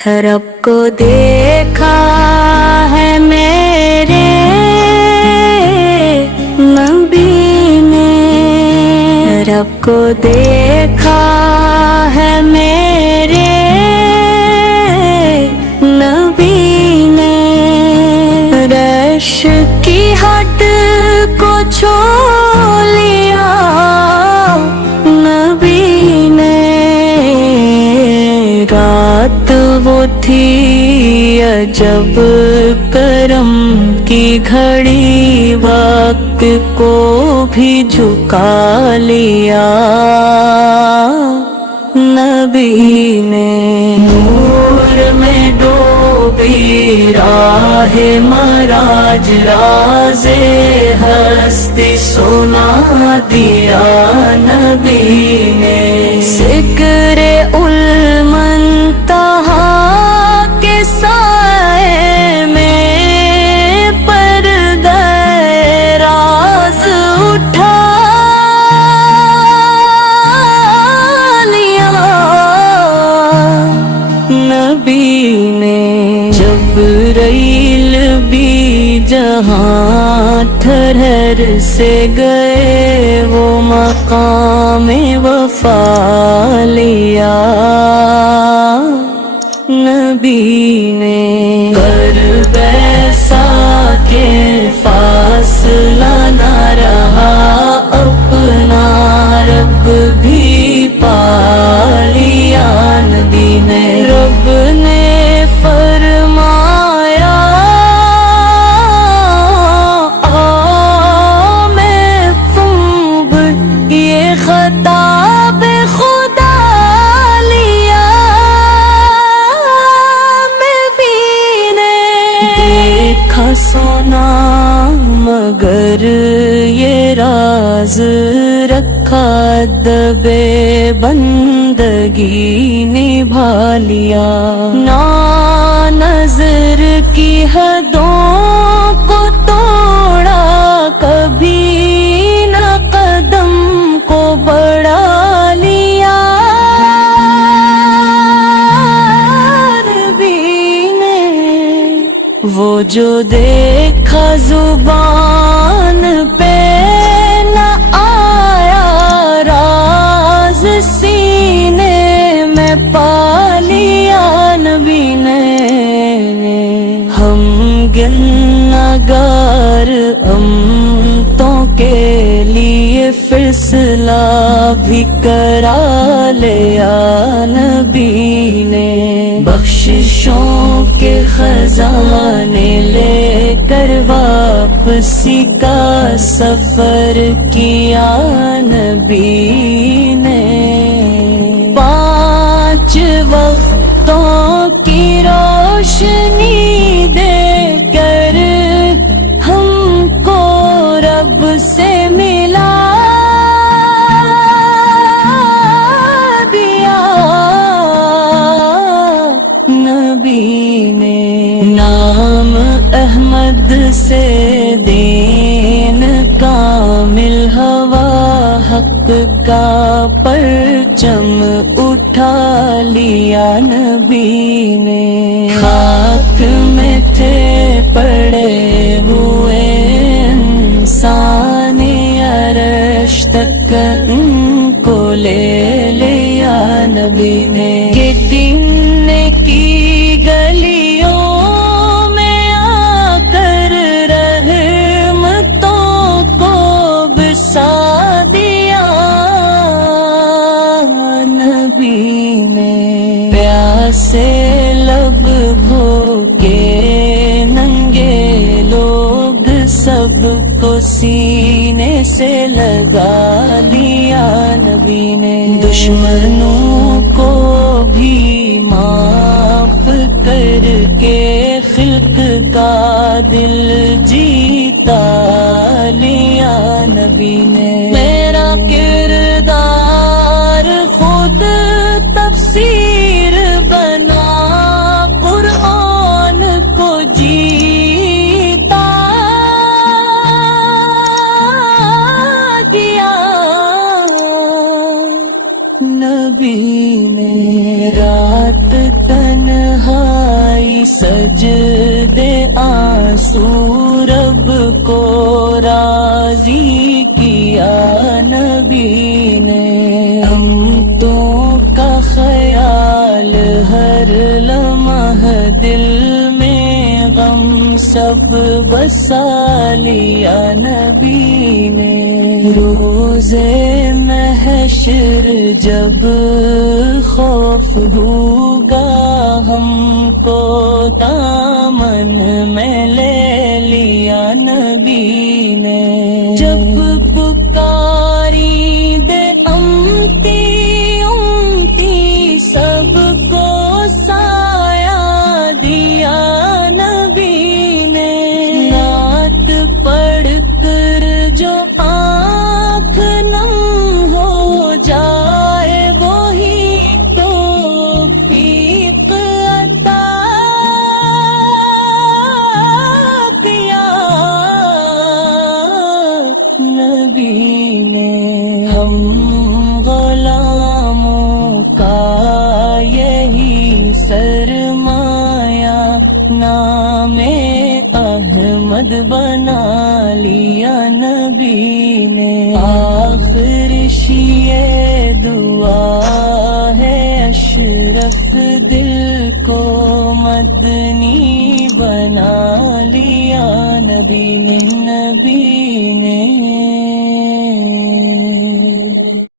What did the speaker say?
रब को देखा है मेरे नबी ने, रब को देखा है मेरे नबी ने, रश की हद को छोड़ लिया नबी ने। रात वो थी अजब करम की घड़ी, वक्त को भी झुका लिया नबी ने। नूर में डूबी राहे मराज, राज़े हस्ती सुना दिया नबी ने। ज़िक्रे उल मुंतहा के साए में पर्दा राज उठा लिया नबी ने। जबरील भी जहाँ ठहर से गए, वो मकाम वफा लिया नबी ने। कर बैसा के फासला न रहा, अपना रब भी पा लिया नबी ने। रब ने फरमाया आ महफूब ये खताब खुदा लिया नबी ने। देखा सोना मगर ये राज रखा, दबे बंदगी निभा लिया। ना नजर की हदों को तोड़ा, कभी न कदम को बढ़ा लिया नबी ने। वो जो देखा जुबान पे न आया, राज सीने में पा लिया नबी ने। हम गिन्नागार अमतों के लिए फैसला भी करा लिया नबी ने। बख्शिशों के खजाने लेकर वापसी का सफर किया नबी ने। 5 वक्तों की रोशनी देकर हमको रब से मिला दिया नबी ने। नाम अहमद से दीन कामिल हवा, हक का परचम उठा लिया नबी ने। खाक में थे पड़े हुए इंसानी, अरश तक उनको ले लिया नबी ने। कि दिन की गलियों में आकर रहमतों को बसा दिया नबी ने। प्यासे लब भूखे नंगे लोग सबको सीने से लगा लिया नबी ने। दुश्मनों को भी माफ करके खिल्क का दिल जीता लिया नबी ने। मेरा किरदार खुद तफसीर बना, कुरान को जीता दिया नबी ने। रात तन्हा سجدے آنسو رب کو راضی کیا نبی نے امتوں کا خیال ہر لمحہ دل میں غم سب بسا لیا نبی نے روزے محشر جب خوف ہوگا ہم کو دامن میں لے لیا نبی نے جب پکاری دے امتی امتی سب کو سایہ دیا نبی نے نعت پڑھ کر جو آنکھ نم ہو جائے وہی توفیق عطا کیا نبی نے ہم غلاموں کا یہی سرمایہ نام احمد بنا لیا نبی نے آخر یہ دعا ہے اشرف دل کو مدنی بنا لیا نبی نے